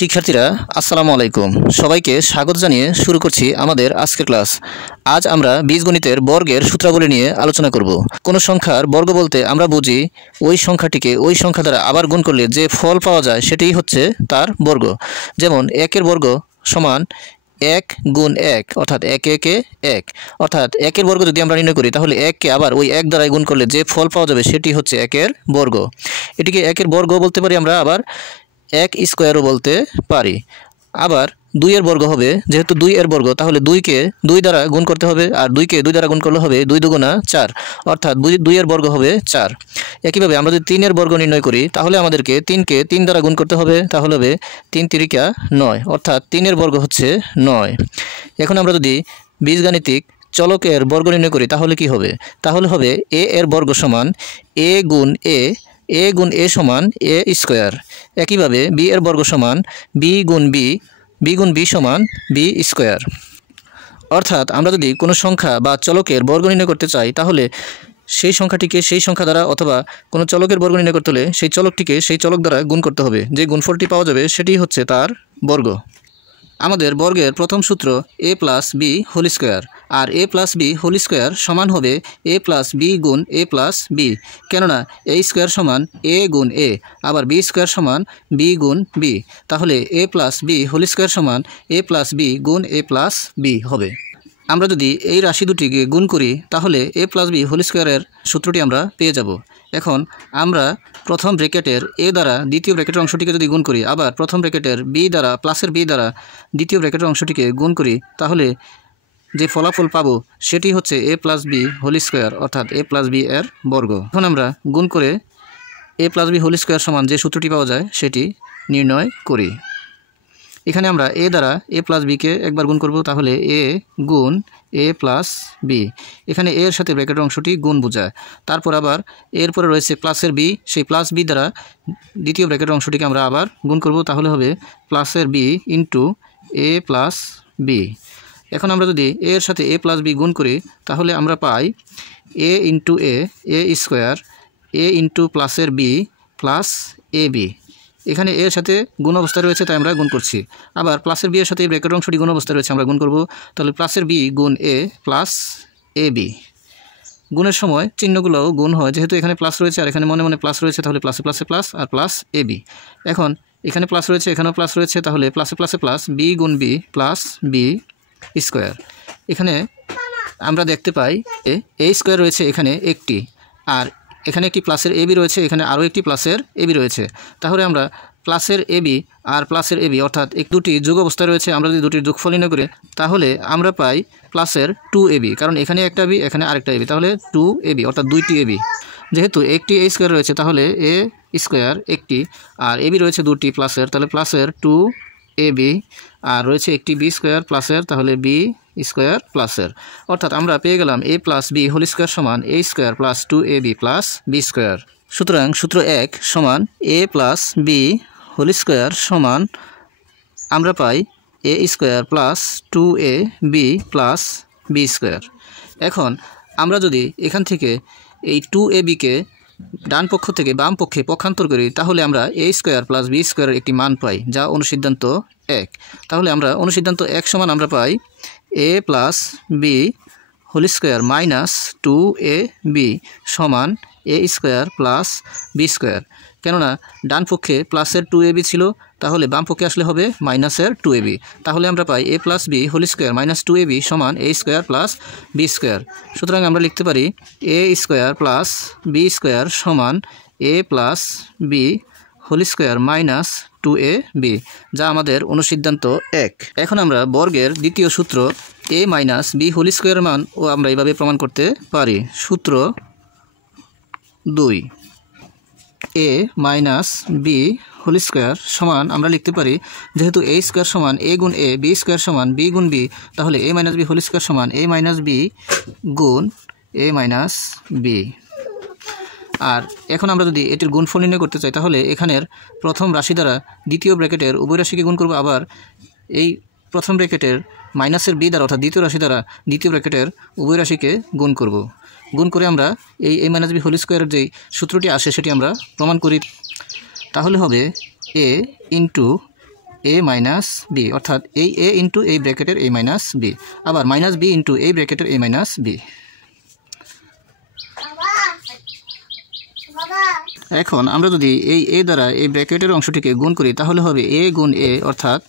শিক্ষার্থীরা আসসালামু আলাইকুম। সবাইকে স্বাগত জানিয়ে শুরু করছি আমাদের আজকের ক্লাস। আজ আমরা বীজগণিতের বর্গের সূত্রাবলী নিয়ে আলোচনা করব। কোনো সংখ্যার বর্গ বলতে আমরা বুঝি ওই সংখ্যাটিকে ওই সংখ্যা দ্বারা আবার গুণ করলে যে ফল পাওয়া যায় সেটাই হচ্ছে তার বর্গ। যেমন 1-এর বর্গ সমান 1 গুণ 1 অর্থাৎ 1 1 1 অর্থাৎ 1-এর বর্গ যদি আমরা নির্ণয় করি তাহলে 1কে আবার ওই 1 দ্বারাই গুণ করলে যে ফল পাওয়া যাবে সেটি হচ্ছে 1-এর বর্গ। এটিকে 1-এর বর্গ বলতে পারি আমরা, আবার 1 স্কোয়ারও বলতে পারি। আবার 2-এর বর্গ হবে, যেহেতু 2-এর বর্গ তাহলে 2কে 2 দ্বারা গুণ করতে হবে, আর 2কে 2 দ্বারা গুণ করলে হবে 2 দুগুণা 4 অর্থাৎ 2-এর বর্গ হবে 4। একইভাবে আমরা যদি 3-এর বর্গ নির্ণয় করি তাহলে আমাদেরকে 3কে 3 দ্বারা গুণ করতে হবে, তাহলে হবে 3 তিরিকা 9 অর্থাৎ 3-এর বর্গ হচ্ছে 9। এখন আমরা যদি বীজগাণিতিক চলকের বর্গ নির্ণয় করি তাহলে কি হবে? তাহলে হবে a-এর বর্গ সমান a গুণ a গুণ a সমান a স্কোয়ার। একইভাবে b এর বর্গ সমান b গুণ b সমান b স্কোয়ার। অর্থাৎ আমরা যদি কোনো সংখ্যা বা চলকের বর্গ নির্ণয় করতে চাই তাহলে সেই সংখ্যাটিকে সেই সংখ্যা দ্বারা, অথবা কোনো চলকের বর্গ নির্ণয় করতে হলে সেই চলকটিকে সেই চলক দ্বারা গুণ করতে হবে। যে গুণফলটি পাওয়া যাবে সেটি হচ্ছে তার বর্গ। আমাদের বর্গের প্রথম সূত্র a plus B whole square, আর a plus B whole square সমান হবে a প্লাস বি গুণ a প্লাস বি, কেননা a স্কোয়ার সমান a গুণ a, আবার b স্কোয়ার সমান b গুণ b, তাহলে a plus B whole square সমান a প্লাস বি গুণ a প্লাস বি হবে। আমরা যদি এই রাশি দুটিকে গুণ করি তাহলে a প্লাস বি হোল স্কোয়ারের সূত্রটি আমরা পেয়ে যাব। এখন আমরা প্রথম ব্র্যাকেটের a দ্বারা দ্বিতীয় ব্র্যাকেটের অংশটিকে যদি গুণ করি, আবার প্রথম ব্র্যাকেটের b দ্বারা প্লাসের b দ্বারা দ্বিতীয় ব্র্যাকেটের অংশটিকে গুণ করি, তাহলে যে ফলাফল পাবো সেটি হচ্ছে a plus B whole square অর্থাৎ a প্লাস বি এর বর্গ। এখন আমরা গুণ করে a plus B whole square সমান যে সূত্রটি পাওয়া যায় সেটি নির্ণয় করি। এখানে আমরা a দ্বারা a প্লাস বিকে একবার গুণ করব, তাহলে a গুণ a প্লাস বি, এখানে a এর সাথে ব্র্যাকেটের অংশটি গুণ বোঝায়। তারপর আবার এরপরে রয়েছে প্লাসের b, সেই প্লাস বি দ্বারা দ্বিতীয় ব্র্যাকেটের অংশটিকে আমরা আবার গুণ করব, তাহলে হবে প্লাসের b into a plus B. এখন আমরা যদি a এর সাথে a প্লাস বি গুণ করি তাহলে আমরা পাই a into a square, a into প্লাসের b প্লাস এ বি। এখানে এর সাথে গুণ অবস্থা রয়েছে তাই আমরা গুণ করছি, আবার প্লাসের বি এর সাথে ব্র্যাকেট অংশটি গুণ অবস্থা রয়েছে আমরা গুণ করব, তাহলে প্লাসের বি গুণ এ প্লাস এ বি। গুণের সময় চিহ্নগুলোও গুণ হয়, যেহেতু এখানে প্লাস রয়েছে আর এখানে মনে মনে প্লাস রয়েছে, তাহলে প্লাসে প্লাসে plus R plus A B. এখন এখানে প্লাস রয়েছে এখানেও প্লাস রয়েছে, তাহলে প্লাসে প্লাসে প্লাস বি গুণ বি প্লাস বি স্কোয়ার। এখানে আমরা দেখতে পাই এ স্কোয়ার রয়েছে এখানে একটি, আর এখানে একটি প্লাসের এবি রয়েছে, এখানে আরও একটি প্লাসের এবি রয়েছে, তাহলে আমরা প্লাসের এবি আর প্লাসের এবি অর্থাৎ দুটি যোগ অবস্থায় রয়েছে, আমরা যদি দুটির যোগফল নির্ণয় করি তাহলে আমরা পাই প্লাসের 2ab, কারণ এখানে একটা এবি এখানে আরেকটা এবি, তাহলে 2ab অর্থাৎ দুইটি এবি। যেহেতু একটি a স্কোয়ার রয়েছে তাহলে a স্কোয়ার একটি, আর এবি রয়েছে দুটি প্লাসের, তাহলে প্লাসের 2ab, আর রয়েছে একটি বি স্কোয়ার প্লাসের, তাহলে বি স্কোয়ার প্লাসের, অর্থাৎ আমরা পেয়ে গেলাম a plus B whole square সমান a square plus 2ab plus B square. সুতরাং সূত্র 1 সমান a plus B whole square সমান আমরা পাই a square plus 2ab plus B square. এখন আমরা যদি এখান থেকে এই 2abকে ডান পক্ষ থেকে বাম পক্ষে পক্ষান্তর করি তাহলে আমরা a স্কোয়ার প্লাস বি স্কোয়ারের একটি মান পাই, যা অনুসিদ্ধান্ত 1। তাহলে আমরা অনুসিদ্ধান্ত 1 সমান আমরা পাই a plus B whole square minus 2ab সমান a square plus B square, কেননা ডান পক্ষে প্লাসের 2ab ছিল, তাহলে বাম পক্ষে আসলে হবে মাইনাসের 2ab, তাহলে আমরা পাই a plus B whole square minus 2ab সমান a square plus B square. সুতরাং আমরা লিখতে পারি a square plus B square সমান a plus B whole square minus 2ab, যা আমাদের অনুসিদ্ধান্ত 1। এখন আমরা বর্গের দ্বিতীয় সূত্র a মাইনাস বি হোল স্কোয়ারের মান ও আমরা এইভাবে প্রমাণ করতে পারি। সূত্র 2, a minus B whole square সমান আমরা লিখতে পারি, যেহেতু a স্কোয়ার সমান a গুণ a, বি স্কোয়ার সমান b গুণ b, তাহলে a minus B whole square সমান a মাইনাস বি গুণ a মাইনাস বি। আর এখন আমরা যদি এটির গুণফল নির্ণয় করতে চাই তাহলে এখানের প্রথম রাশি দ্বারা দ্বিতীয় ব্র্যাকেটের উভয় রাশিকে গুণ করব, আবার এই প্রথম ব্র্যাকেটের মাইনাসের বি দ্বারা অর্থাৎ দ্বিতীয় রাশি দ্বারা দ্বিতীয় ব্র্যাকেটের উভয় রাশিকে গুণ করব। গুণ করে আমরা এই a মাইনাস বি হোল স্কোয়ারের যেই সূত্রটি আসে সেটি আমরা প্রমাণ করি, তাহলে হবে a into A minus B, অর্থাৎ এই এ ইন্টু এই ব্র্যাকেটের এ মাইনাস বি, আবার মাইনাস বি ইন্টু এই ব্র্যাকেটের এ মাইনাস বি। এখন আমরা যদি এই এ দ্বারা এই ব্র্যাকেটের অংশটিকে গুণ করি তাহলে হবে এ গুণ এ, অর্থাৎ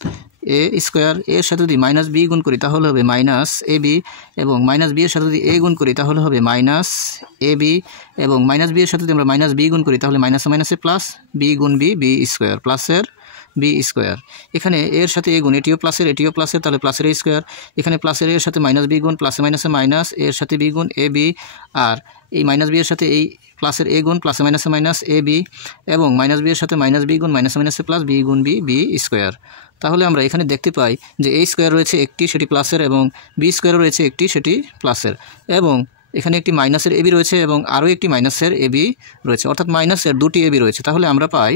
এ স্কোয়ার। এর সাথে যদি মাইনাস বি গুণ করি তাহলে হবে মাইনাস এ বি, এবং মাইনাস বি এর সাথে যদি এ গুণ করি তাহলে হবে মাইনাস এ বি, এবং মাইনাস বি এর সাথে যদি আমরা মাইনাস বি গুণ করি তাহলে মাইনাসে মাইনাসে প্লাস, বি গুণ বি, বি স্কোয়ার, প্লাসের বি স্কোয়ার। এখানে এর সাথে এ গুণ, এটিও প্লাসের এটিও প্লাসের, তাহলে প্লাসের এ স্কোয়ার। এখানে প্লাসের এর সাথে মাইনাস বি গুণ, প্লাসে মাইনাসে মাইনাস, এর সাথে বি গুণ এ বি, আর এই মাইনাস বি এর সাথে এই প্লাসের এ গুণ, প্লাসে মাইনাসে মাইনাস এ বি, এবং মাইনাস বি এর সাথে মাইনাস বি গুণ, মাইনাসে মাইনাসে প্লাস, বি গুণ বি, বি স্কোয়ার। তাহলে আমরা এখানে দেখতে পাই যে এ স্কোয়ার রয়েছে একটি, সেটি প্লাসের, এবং বি স্কোয়ার রয়েছে একটি, সেটি প্লাসের, এবং এখানে একটি মাইনাসের এবি রয়েছে এবং আরও একটি মাইনাসের এবি রয়েছে, অর্থাৎ মাইনাসের দুটি এবি রয়েছে। তাহলে আমরা পাই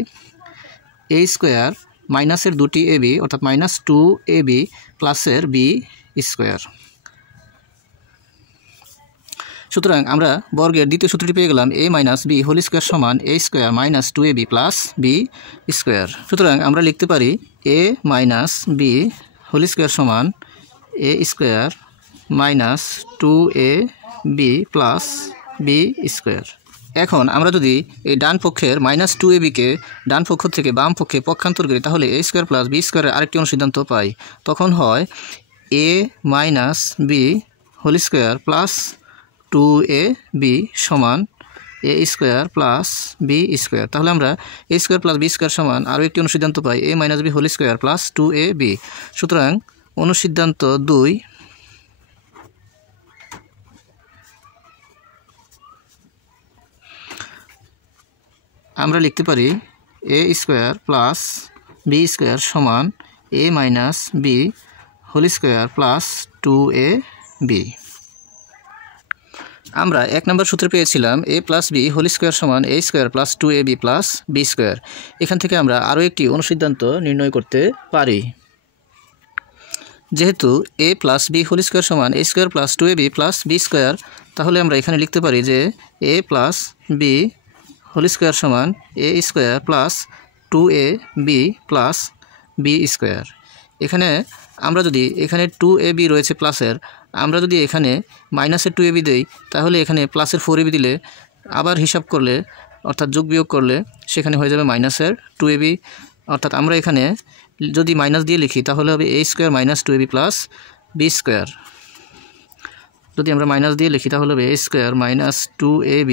এ স্কোয়ার মাইনাসের দুটি এবি, অর্থাৎ মাইনাস 2ab প্লাসের বি স্কোয়ার। সুতরাং আমরা বর্গের দ্বিতীয় সূত্রটি পেয়ে গেলাম, a minus B whole square সমান a square minus 2ab plus B square. সুতরাং আমরা লিখতে পারি a minus B whole square সমান a square minus 2ab plus B square. এখন আমরা যদি এই ডান পক্ষের মাইনাস 2ab-কে ডান পক্ষ থেকে বাম পক্ষে পক্ষান্তর করি তাহলে এ স্কোয়ার প্লাস বি স্কোয়ারের আরেকটি অনুসিদ্ধান্ত পাই। তখন হয় a minus B whole square plus 2ab সমান a square plus B square. তাহলে আমরা a square plus B square সমান আরও একটি অনুসিদ্ধান্ত পাই, a minus B whole square plus 2ab। সুতরাং অনুসিদ্ধান্ত 2, আমরা লিখতে পারি a square plus B square সমান a minus B whole square plus 2ab। আমরা 1 নম্বর সূত্রে পেয়েছিলাম a plus B whole square সমান a square plus 2ab plus B square. এখান থেকে আমরা আরও একটি অনুসিদ্ধান্ত নির্ণয় করতে পারি। যেহেতু a plus B whole square সমান a square plus 2ab plus B square, তাহলে আমরা এখানে লিখতে পারি যে a plus B whole square সমান a square plus 2ab plus B square. এখানে আমরা যদি এখানে 2ab রয়েছে প্লাসের, আমরা যদি এখানে মাইনাসের 2ab দেই তাহলে এখানে প্লাসের 4ab দিলে আবার হিসাব করলে, অর্থাৎ যোগ বিয়োগ করলে সেখানে হয়ে যাবে মাইনাসের 2ab। অর্থাৎ আমরা এখানে যদি মাইনাস দিয়ে লিখি তাহলে হবে a square minus 2ab plus B square. যদি আমরা মাইনাস দিয়ে লিখি তাহলে হবে a square minus 2ab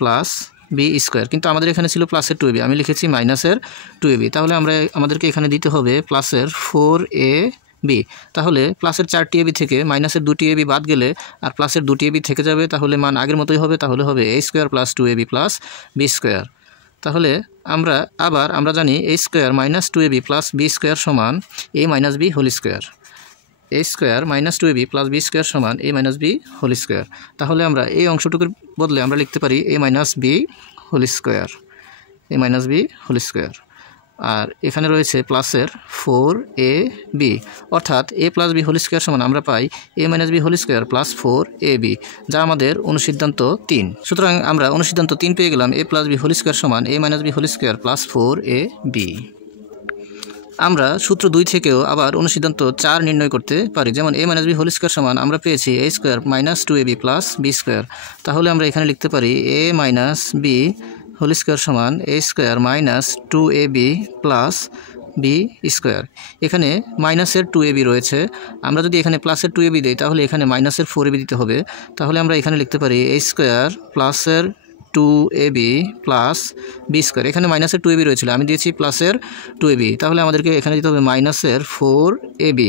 plus B square, কিন্তু আমাদের এখানে ছিল প্লাসের 2ab, আমি লিখেছি মাইনাসের 2ab। তাহলে আমাদেরকে এখানে দিতে হবে প্লাসের 4ab। তাহলে প্লাসের 4টি ab থেকে মাইনাসের 2টি ab বাদ গেলে আর প্লাসের 2টি ab থেকে যাবে, তাহলে মান আগের মতোই হবে। তাহলে হবে a square plus 2ab plus B square. তাহলে আমরা জানি a square minus 2ab plus B square সমান a minus B whole square. A square minus 2ab plus B square সমান a minus B whole square. তাহলে আমরা এই অংশটুকুর বদলে আমরা লিখতে পারি a minus B whole square, a minus B whole square. আর এখানে রয়েছে প্লাসের 4ab, অর্থাৎ a plus B whole square সমান আমরা পাই a minus B whole square plus 4ab, যা আমাদের অনুসিদ্ধান্ত 3। সুতরাং আমরা অনুসিদ্ধান্ত 3 পেয়ে গেলাম, a plus B whole square সমান a minus B whole square plus 4ab। আমরা সূত্র 2 থেকেও আবার অনুসিদ্ধান্ত 4 নির্ণয় করতে পারি। যেমন a minus B whole square সমান আমরা পেয়েছি a square minus 2ab plus B square. তাহলে আমরা এখানে লিখতে পারি a minus B whole square সমান a square minus 2ab plus B square. এখানে মাইনাসের 2ab রয়েছে, আমরা যদি এখানে প্লাসের 2ab দিই তাহলে এখানে মাইনাসের 4ab দিতে হবে। তাহলে আমরা এখানে লিখতে পারি এ স্কোয়ার প্লাসের 2ab প্লাস বি স্কোয়ার। এখানে মাইনাসের 2ab রয়েছিল, আমি দিয়েছি প্লাসের 2ab, তাহলে আমাদেরকে এখানে দিতে হবে মাইনাসের 4ab।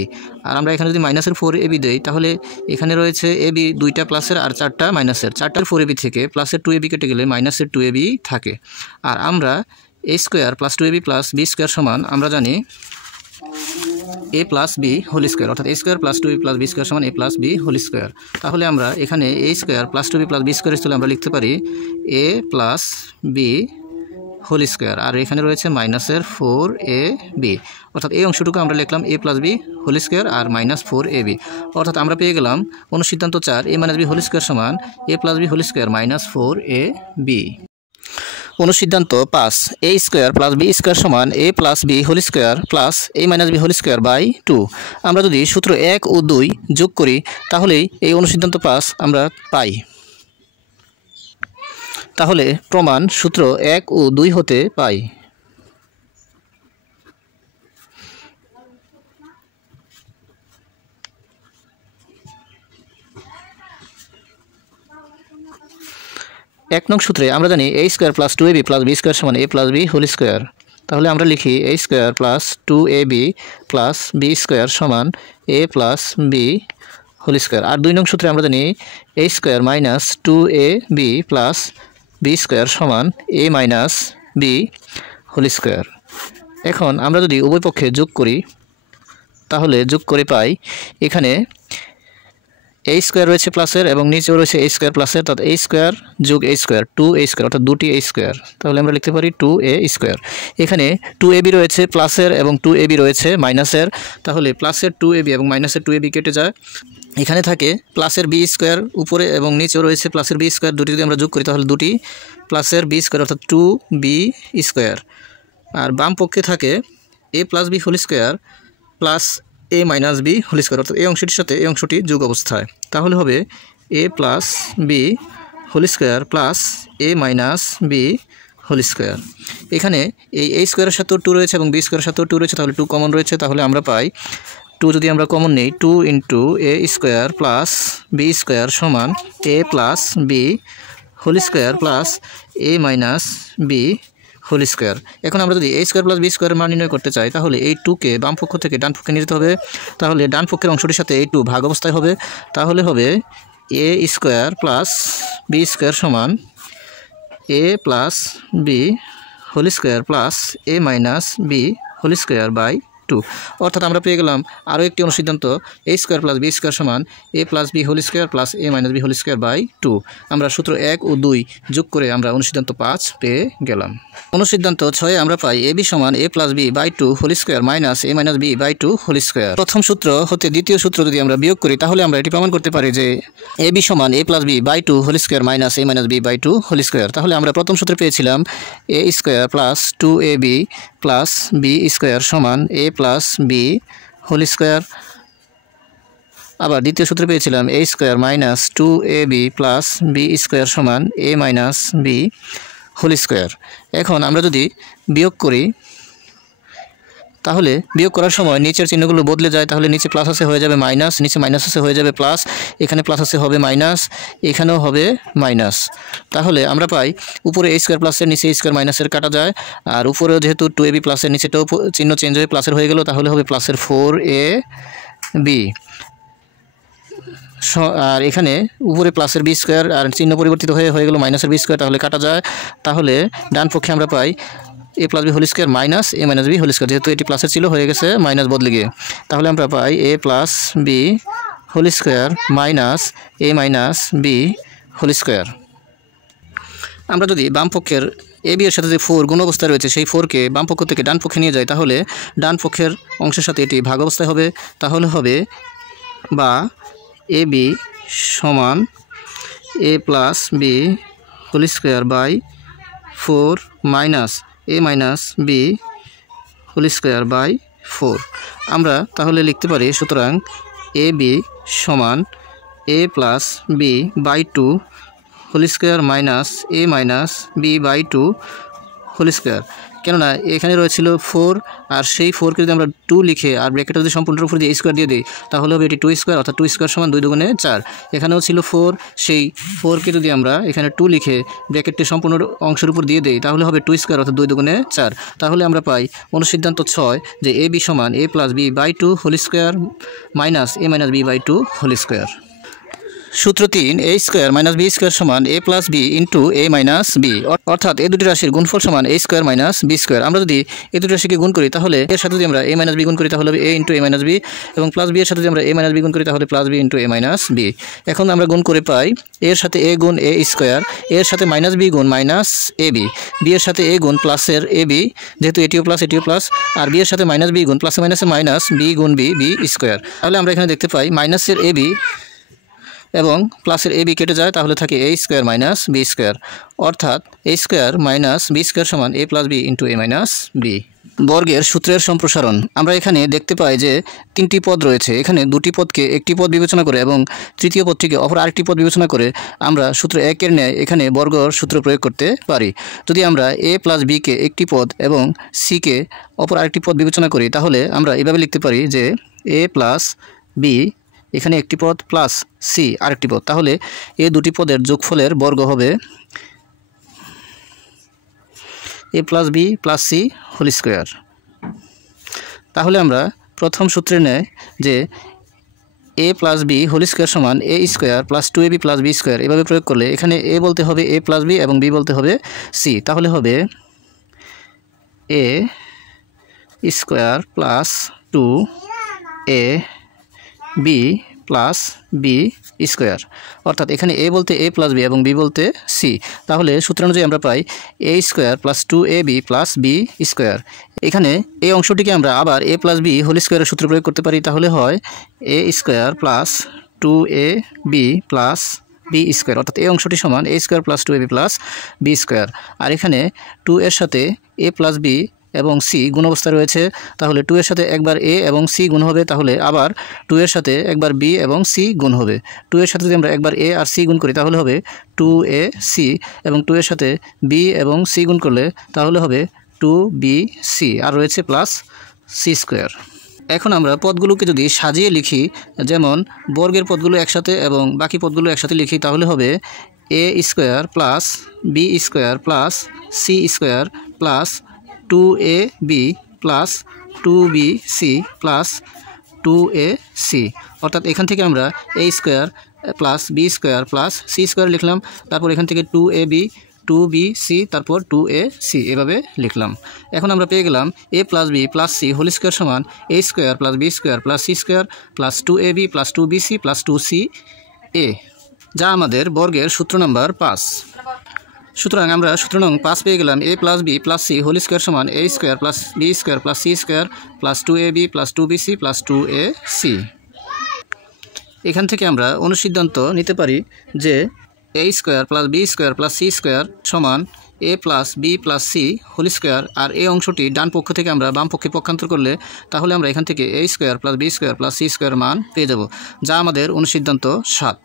আর আমরা এখানে যদি মাইনাসের 4ab দিই তাহলে এখানে রয়েছে ab 2টা প্লাসের আর 4টা মাইনাসের, 4টার 4ab থেকে প্লাসের 2ab কেটে গেলে মাইনাসের 2ab থাকে। আর আমরা a square plus 2ab plus B square সমান আমরা জানি a plus B whole square, অর্থাৎ a square plus 2ab plus B square সমান a plus B whole square. তাহলে আমরা এখানে a square plus 2ab plus B square স্থলে আমরা লিখতে পারি a plus B whole square, আর এখানে রয়েছে মাইনাসের 4ab, অর্থাৎ এই অংশটুকু আমরা লিখলাম a plus B whole square আর মাইনাস 4ab। অর্থাৎ আমরা পেয়ে গেলাম অনুসিদ্ধান্ত 4 a minus B whole square সমান a plus B whole square minus 4ab। অনুসিদ্ধান্ত 5 a square plus b square সমান a plus b whole square plus a minus b whole square by 2। আমরা যদি সূত্র 1 ও 2 যোগ করি তাহলেই এই অনুসিদ্ধান্ত 5 আমরা পাই। তাহলে প্রমাণ সূত্র 1 ও 2 হতে পাই। এক নং সূত্রে আমরা জানি a square plus 2ab plus b square সমান a plus b whole square. তাহলে আমরা লিখি a square plus 2ab plus b square সমান a plus b whole square. আর 2 নং সূত্রে আমরা জানি a square minus 2ab plus b square সমান a minus b whole square. এখন আমরা যদি উভয় পক্ষে যোগ করি তাহলে যোগ করে পাই এখানে a স্কয়ার রয়েছে প্লাসের এবং নিচেও রয়েছে a স্কয়ার প্লাসের, অর্থাৎ a স্কয়ার যোগ a স্কয়ার 2a স্কয়ার, অর্থাৎ দুটি a স্কয়ার। তাহলে আমরা লিখতে পারি 2a স্কয়ার। এখানে 2ab রয়েছে প্লাসের এবং 2ab রয়েছে মাইনাসের, তাহলে প্লাসের 2ab এবং মাইনাসের 2ab কেটে যায়। এখানে থাকে প্লাসের b স্কয়ার উপরে এবং নিচেও রয়েছে প্লাসের b স্কয়ার, দুটি যদি আমরা যোগ করি তাহলে দুটি প্লাসের b স্কয়ার অর্থাৎ 2b স্কয়ার। আর বাম পক্ষে থাকে a plus b whole square plus a minus b whole square, অর্থাৎ এই অংশটির সাথে এই অংশটি যোগ অবস্থায়। তাহলে হবে a plus b whole square plus a minus b whole square. এখানে এই a স্কয়ারের সাথেও 2 রয়েছে এবং b স্কয়ারের সাথেও 2 রয়েছে, তাহলে 2 কমন রয়েছে। তাহলে আমরা পাই 2 যদি আমরা কমন নেই 2 into a square plus b square সমান a plus b whole square plus a minus b whole square. এখন আমরা যদি a স্কয়ার প্লাস b স্কয়ারের মান নির্ণয় করতে চাই তাহলে এই 2কে বাম পক্ষ থেকে ডান পক্ষে নিয়ে যেতে হবে। তাহলে ডান পক্ষের অংশটির সাথে এই 2 ভাগ অবস্থায় হবে। তাহলে হবে a square plus b square সমান a plus b whole square plus a minus b whole square by 2। অর্থাৎ আমরা পেয়ে গেলাম আরও একটি অনুসিদ্ধান্ত a square plus b square সমান a plus b whole square plus a minus b whole square by 2। আমরা সূত্র 1 ও 2 যোগ করে আমরা অনুসিদ্ধান্ত 5 পেয়ে গেলাম। অনুসিদ্ধান্ত 6 আমরা পাই ab সমান a plus b by 2 whole square minus a minus b by 2 whole square. প্রথম সূত্র হতে দ্বিতীয় সূত্র যদি আমরা বিয়োগ করি তাহলে আমরা এটি প্রমাণ করতে পারি যে ab সমান a plus b by 2 whole square minus a minus b by 2 whole square. তাহলে আমরা প্রথম সূত্রে পেয়েছিলাম a square plus 2ab plus b square সমান a plus b whole square. আবার দ্বিতীয় সূত্রে পেয়েছিলাম a square minus 2ab plus b square সমান a minus b whole square. এখন আমরা যদি বিয়োগ করি তাহলে বিয়োগ করার সময় নিচের চিহ্নগুলো বদলে যায়। তাহলে নিচে প্লাস আছে হয়ে যাবে মাইনাস, নিচে মাইনাস আছে হয়ে যাবে প্লাস, এখানে প্লাস আছে হবে মাইনাস, এখানেও হবে মাইনাস। তাহলে আমরা পাই উপরে a স্কয়ার প্লাসের নিচে a স্কয়ার মাইনাসের কাটা যায়, আর উপরেও যেহেতু 2ab প্লাসের নিচেটাও চিহ্ন চেঞ্জ হয়ে প্লাসের হয়ে গেল, তাহলে হবে প্লাসের 4ab। আর এখানে উপরে প্লাসের b স্কয়ার আর চিহ্ন পরিবর্তিত হয়ে গেল মাইনাসের b স্কয়ার, তাহলে কাটা যায়। তাহলে ডান পক্ষে আমরা পাই a plus b whole square minus a minus b whole square, যেহেতু এটি প্লাসের ছিল হয়ে গেছে মাইনাস বদলে গিয়ে। তাহলে আমরা পাই a plus b whole square minus a minus b whole square. আমরা যদি বাম পক্ষের ab এর সাথে যে 4 গুণ অবস্থায় রয়েছে সেই 4কে বাম পক্ষ থেকে ডান পক্ষে নিয়ে যায় তাহলে ডান পক্ষের অংশের সাথে এটি ভাগ অবস্থায় হবে। তাহলে হবে বা ab সমান a plus b whole square by 4 minus a minus b whole square by 4। আমরা তাহলে লিখতে পারি সুতরাং ab সমান a plus b by 2 whole square minus a minus b by 2 whole square. কেননা এখানে রয়েছিল 4 আর সেই 4কে যদি আমরা 2 লিখে আর ব্র্যাকেটে যদি সম্পূর্ণের উপর দিয়ে স্কয়ার দিয়ে দিই তাহলে হবে এটি 2 স্কয়ার, অর্থাৎ 2 স্কয়ার সমান 2 দুগুণে 4। এখানেও ছিল 4, সেই 4কে যদি আমরা এখানে 2 লিখে ব্র্যাকেটটি সম্পূর্ণ অংশের উপর দিয়ে দিই তাহলে হবে 2 স্কয়ার অর্থাৎ 2 দুগুণে 4। তাহলে আমরা পাই অনুসিদ্ধান্ত 6 যে ab সমান a plus b by 2 whole square minus a minus b by 2 whole square. সূত্র 3 a square minus b square সমান a plus b into a minus b, অর্থাৎ এই দুটি রাশির গুণফল সমান a square minus b square. আমরা যদি এই দুটি রাশিকে গুণ করি তাহলে এর সাথে যদি আমরা a মাইনাস b গুণ করি তাহলে হবে a into a minus b, এবং প্লাস b এর সাথে যদি আমরা a মাইনাস b গুণ করি তাহলে plus b into a minus b। এখন আমরা গুণ করে পাই এর সাথে a গুণ a স্কয়ার, এর সাথে মাইনাস b গুণ মাইনাস ab, b এর সাথে a গুণ প্লাসের ab, যেহেতু এটিও প্লাস, আর b এর সাথে মাইনাস b গুণ প্লাসে মাইনাসে মাইনাস b গুণ b স্কয়ার। তাহলে আমরা এখানে দেখতে পাই মাইনাসের ab এবং প্লাসের এ বি কেটে যায়, তাহলে থাকে এ স্কোয়ার মাইনাস বি স্কোয়ার, অর্থাৎ a square minus B square সমান a plus B into A minus B. বর্গের সূত্রের সম্প্রসারণ। আমরা এখানে দেখতে পাই যে তিনটি পদ রয়েছে। এখানে দুটি পদকে একটি পদ বিবেচনা করে এবং তৃতীয় পদটিকে অপর আরেকটি পদ বিবেচনা করে আমরা সূত্র 1-এর ন্যায় এখানে বর্গর সূত্র প্রয়োগ করতে পারি। যদি আমরা এ প্লাস বিকে একটি পদ এবং সিকে অপর আরেকটি পদ বিবেচনা করি, তাহলে আমরা এভাবে লিখতে পারি যে এ প্লাস বি এখানে একটি পদ প্লাস সি আরেকটি পদ, তাহলে এ দুটি পদের যোগফলের বর্গ হবে a plus B plus C whole square. তাহলে আমরা প্রথম সূত্রে নেয় যে a plus B whole square সমান a square plus 2ab plus B square, এভাবে প্রয়োগ করলে এখানে এ বলতে হবে এ প্লাস বি এবং বি বলতে হবে সি, তাহলে হবে a square plus 2ab plus B square, অর্থাৎ এখানে এ বলতে এ প্লাস বি এবং বি বলতে সি। তাহলে সূত্র অনুযায়ী আমরা পাই a square plus 2ab plus B square. এখানে এই অংশটিকে আমরা আবার এ প্লাস বি হোল স্কোয়ারের সূত্র প্রয়োগ করতে পারি, তাহলে হয় a square plus 2ab plus B square, অর্থাৎ এই অংশটি সমান a square plus 2ab plus B square. আর এখানে 2 এর সাথে এ প্লাস বি এবং সি গুণ অবস্থায় রয়েছে, তাহলে 2 এর সাথে একবার এ এবং সি গুণ হবে, তাহলে আবার 2 এর সাথে একবার বি এবং সি গুণ হবে। 2 এর সাথে যদি আমরা একবার এ আর সি গুণ করি তাহলে হবে 2ac, এবং 2 এর সাথে বি এবং সি গুণ করলে তাহলে হবে 2bc, আর রয়েছে প্লাস সি স্কোয়ার। এখন আমরা পদগুলোকে যদি সাজিয়ে লিখি, যেমন বর্গের পদগুলো একসাথে এবং বাকি পদগুলো একসাথে লিখি, তাহলে হবে a square plus B square plus C square plus 2ab plus 2bc plus 2ac, অর্থাৎ এখান থেকে আমরা a square plus B square plus C square লিখলাম, তারপর এখান থেকে 2ab 2bc তারপর 2ac এভাবে লিখলাম। এখন আমরা পেয়ে গেলাম a plus B plus C whole square সমান a square plus B square plus C square plus 2ab plus 2bc plus 2ca, যা আমাদের বর্গের সূত্র নাম্বার 5। সুতরাং আমরা সূত্র নং 5 পেয়ে গেলাম a plus B plus C whole square সমান a square plus B square plus C square plus 2ab plus 2bc plus 2ac। এখান থেকে আমরা অনুসিদ্ধান্ত নিতে পারি যে a square plus B square plus C square সমান a plus B plus C whole square, আর এই অংশটি ডান পক্ষ থেকে আমরা বাম পক্ষে পক্ষান্তর করলে তাহলে আমরা এখান থেকে a square plus B square plus C square মান পেয়ে যাব, যা আমাদের অনুসিদ্ধান্ত 7।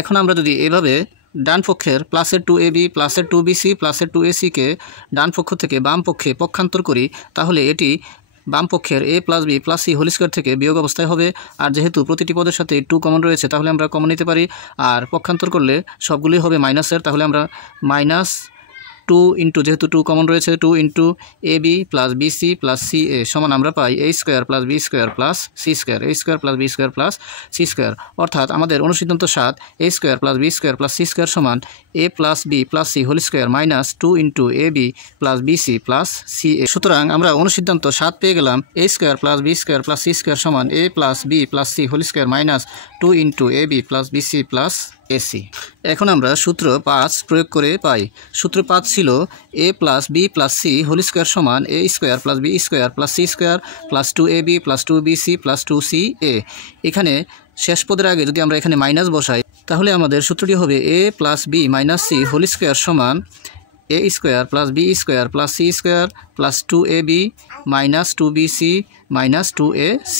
এখন আমরা যদি এভাবে ডান পক্ষের প্লাসের 2ab প্লাসের 2bc প্লাসের 2ac-কে ডান পক্ষ থেকে বাম পক্ষে পক্ষান্তর করি, তাহলে এটি বাম পক্ষের a plus B plus C whole square থেকে বিয়োগ অবস্থায় হবে। আর যেহেতু প্রতিটি পদের সাথে 2 কমন রয়েছে, তাহলে আমরা কমন নিতে পারি, আর পক্ষান্তর করলে সবগুলোই হবে মাইনাসের, তাহলে আমরা মাইনাস 2 ইন্টু, যেহেতু 2 কমন রয়েছে, 2 into a b plus bc plus c a সমান আমরা পাই a square plus B square plus C square, a square plus B square plus C square, অর্থাৎ আমাদের অনুসিদ্ধান্ত 7 a square plus B square plus C square সমান a plus B plus C whole square minus 2 into a b plus bc plus c a. সুতরাং আমরা অনুসিদ্ধান্ত 7 পেয়ে গেলাম a square plus B square plus C square সমান a plus B plus C whole square minus 2 into a b plus bc plus ac. এখন আমরা সূত্র 5 প্রয়োগ করে পাই। সূত্র 5 ছিল a plus B plus C whole square সমান a square plus B square plus C square plus 2ab plus 2bc plus 2ca। এখানে শেষ পদের আগে যদি আমরা এখানে মাইনাস বসাই, তাহলে আমাদের সূত্রটি হবে a plus b minus C whole square সমান a square plus B square plus C square plus 2ab minus 2bc minus 2ac।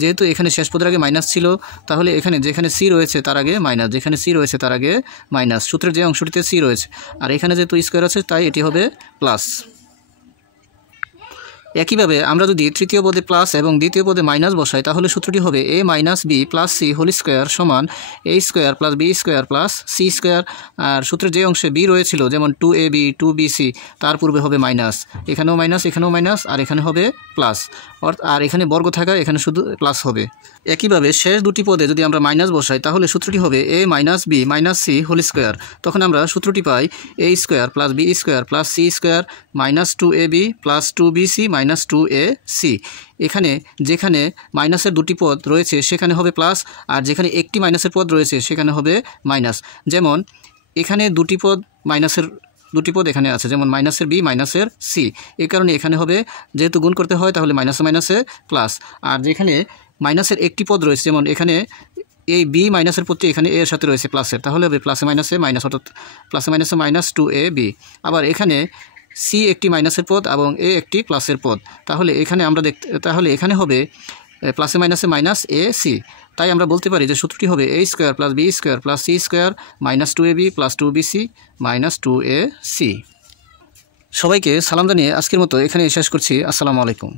যেহেতু এখানে শেষ পদের আগে মাইনাস ছিল, তাহলে এখানে যেখানে সি রয়েছে তার আগে মাইনাস, যেখানে সি রয়েছে তার আগে মাইনাস, সূত্রের যে অংশটিতে সি রয়েছে, আর এখানে যেহেতু স্কোয়ার আছে তাই এটি হবে প্লাস। একইভাবে আমরা যদি তৃতীয় পদে প্লাস এবং দ্বিতীয় পদে মাইনাস বসাই, তাহলে সূত্রটি হবে a minus b plus C whole square সমান a square plus B square plus C square, আর সূত্রের যে অংশে বি রয়েছিল যেমন 2ab 2bc তার পূর্বে হবে মাইনাস, এখানেও মাইনাস, এখানেও মাইনাস, আর এখানে হবে প্লাস, আর এখানে বর্গ থাকা এখানে শুধু প্লাস হবে। একইভাবে শেষ দুটি পদে যদি আমরা মাইনাস বসাই তাহলে সূত্রটি হবে a minus B minus C whole square. তখন আমরা সূত্রটি পাই a square plus B square plus C square minus 2ab plus 2bc minus 2ac। এখানে যেখানে মাইনাসের দুটি পদ রয়েছে সেখানে হবে প্লাস, আর যেখানে একটি মাইনাসের পদ রয়েছে সেখানে হবে মাইনাস। যেমন এখানে দুটি পদ এখানে আছে, যেমন মাইনাসের বি মাইনাসের সি, এই কারণে এখানে হবে যেহেতু গুণ করতে হয় তাহলে মাইনাসে মাইনাসে প্লাস। আর যেখানে মাইনাসের একটি পদ রয়েছে, যেমন এখানে এই বি মাইনাসের পদটি এখানে এর সাথে রয়েছে প্লাসের, তাহলে হবে প্লাসে মাইনাসে মাইনাস, অর্থাৎ প্লাসে মাইনাসে মাইনাস 2ab। আবার এখানে সি একটি মাইনাসের পদ এবং এ একটি প্লাসের পদ, তাহলে এখানে হবে প্লাসে মাইনাসে মাইনাস এ সি। তাই আমরা বলতে পারি যে সূত্রটি হবে a square plus B square plus C square minus 2ab plus 2bc minus 2ac। সবাইকে সালাম জানিয়ে আজকের মতো এখানে শেষ করছি। আসসালামু আলাইকুম।